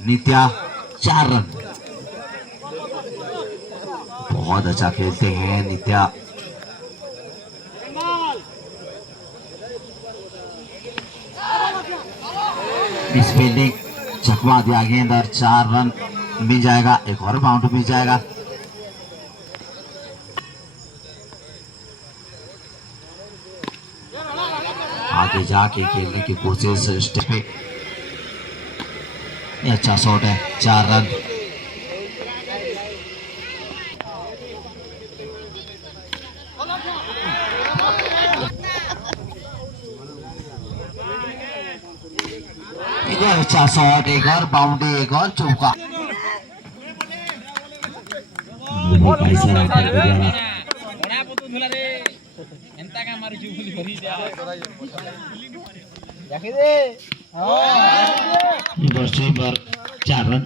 नित्या 4 रन। बहुत अच्छा खेलते हैं नित्या। इस फील्डिंग चकवा दिया गेंद और 4 रन मिल जाएगा, एक और बाउंड्री मिल जाएगा। आगे जाके खेलने की कोशिश स्टेप पे। अच्छा शॉट है, 4 रन। अच्छा शॉट, एक और बाउंड्री, एक और चौका। पर 4 रन।